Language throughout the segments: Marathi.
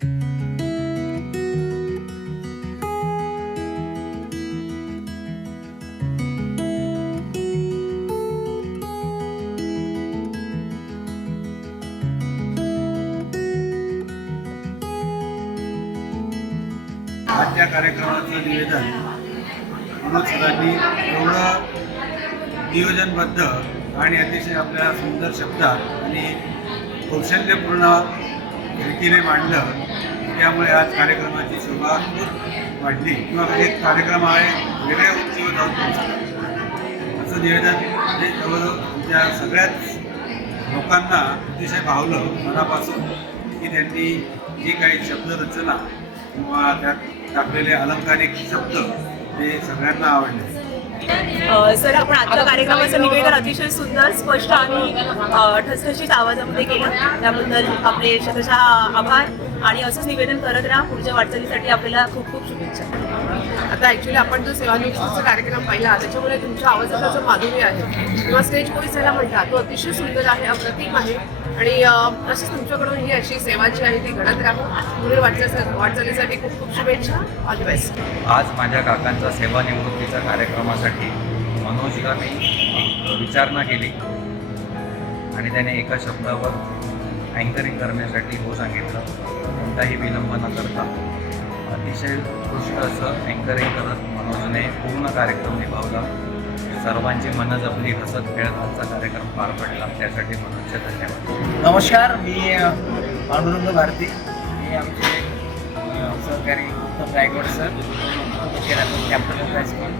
आजच्या कार्यक्रमाचं निवेदन मनोज सरांनी एवढं नियोजनबद्ध आणि अतिशय आपल्या सुंदर शब्दात आणि कौशल्यपूर्ण रीतीने मांडलं. त्यामुळे आज कार्यक्रमाची शोभा वाढली. किंवा म्हणजे एक कार्यक्रम आहे वेगळ्या उंचीवर जाऊन पोहोचला. असं निवेदन म्हणजे जवळजवळ तुमच्या सगळ्याच लोकांना अतिशय भावलं मनापासून की त्यांनी जी काही शब्दरचना किंवा त्यात टाकलेले अलंकारिक शब्द ते सगळ्यांना आवडले. सर आपण आजच्या कार्यक्रमाचं निवेदन अतिशय सुंदर स्पष्ट आणि ठसठशीत आवाजामध्ये केलं. त्याबद्दल आपले शतशः आभार. आणि असंच निवेदन करत राहा पुढच्या वाटचालीसाठी आपल्याला खूप खूप शुभेच्छा. आता ॲक्च्युली आपण जो सेवानिवृत्तीचा कार्यक्रम पाहिला त्याच्यामुळे तुमच्या आवाजाचा जो माधुर्य आहे किंवा स्टेज पोलीस ज्याला म्हणतात तो अतिशय सुंदर आहे अप्रतिम आहे. आणि अं, तशीच तुमच्याकडून ही अशी सेवा जी आहे ती घडत राहू. पुढे वाटचाली वाटचालीसाठी खूप खूप शुभेच्छा. ऑल द बेस्ट आज माझ्या काकांचा सेवानिवृत्तीच्या कार्यक्रमासाठी मनोजला मी एक विचारणा केली. आणि त्याने एका शब्दावर अँकरिंग करण्यासाठी हो सांगितलं. कोणताही विलंब न करता. अतिशय उत्कृष्ट असं अँकरिंग करत मनोजने पूर्ण कार्यक्रम निभावला. सर्वांची मनं जपली हसत खेळत आजचा कार्यक्रम पार पडला. त्यासाठी मनोजचे धन्यवाद. नमस्कार मी पांडुरंग भारती. मी आमचे सहकारी Uttam Gaikwad sir captain high school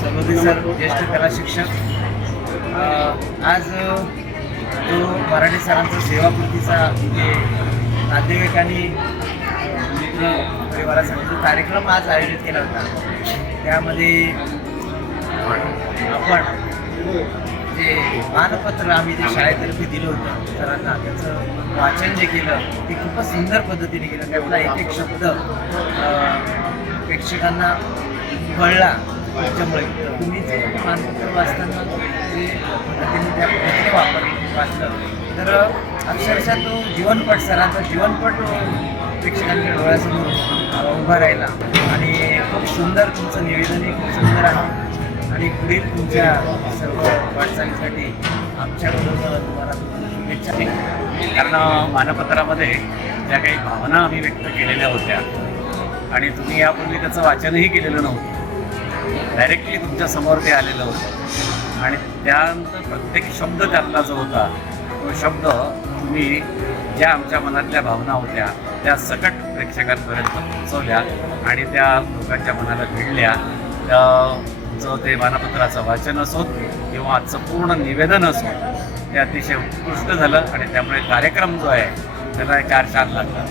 Sarode sir ज्येष्ठ कला शिक्षक. आज मराठी सरांचा सेवाकृतीचा म्हणजे नातेवाईकांनी मित्र परिवारासाठी जो कार्यक्रम आज आयोजित केला होता. त्यामध्ये आपण जे मानपत्र आम्ही जे शाळेतर्फे दिलं होतं सरांना त्याचं वाचन जे केलं ते खूपच सुंदर पद्धतीने केलं. त्यातला एक एक शब्द प्रेक्षकांना कळला त्याच्यामुळे. तुम्ही जे मानपत्र वाचताना जे पद्धतीने त्या पद्धतीने वापर वाचलं तर अक्षरशः तो जीवनपट सरांचा जीवनपट प्रेक्षकांच्या डोळ्यासमोर उभा राहिला. आणि खूप सुंदर तुमचं निवेदनही खूप सुंदर आहे. आणि पुढील तुमच्या सर्व वाटचालीसाठी आमच्याकडून तुम्हाला शुभेच्छा कारण मानपत्रामध्ये ज्या काही भावना आम्ही व्यक्त केलेल्या होत्या आणि तुम्ही यापूर्वी त्याचं वाचनही केलेलं नव्हतं. डायरेक्टली तुमच्यासमोर ते आलेलं होतं. आणि त्यानंतर प्रत्येक शब्द त्यातला जो होता शब्द तुम्ही ज्या आमच्या मनातल्या भावना होत्या त्या सकट प्रेक्षकांपर्यंत पोहोचवल्या आणि त्या लोकांच्या मनाला भिडल्या. तुमचं ते मानपत्राचं वाचन असोत किंवा आजचं पूर्ण निवेदन असोत ते अतिशय उत्कृष्ट झालं आणि त्यामुळे कार्यक्रम जो आहे त्याला चार चार लागला.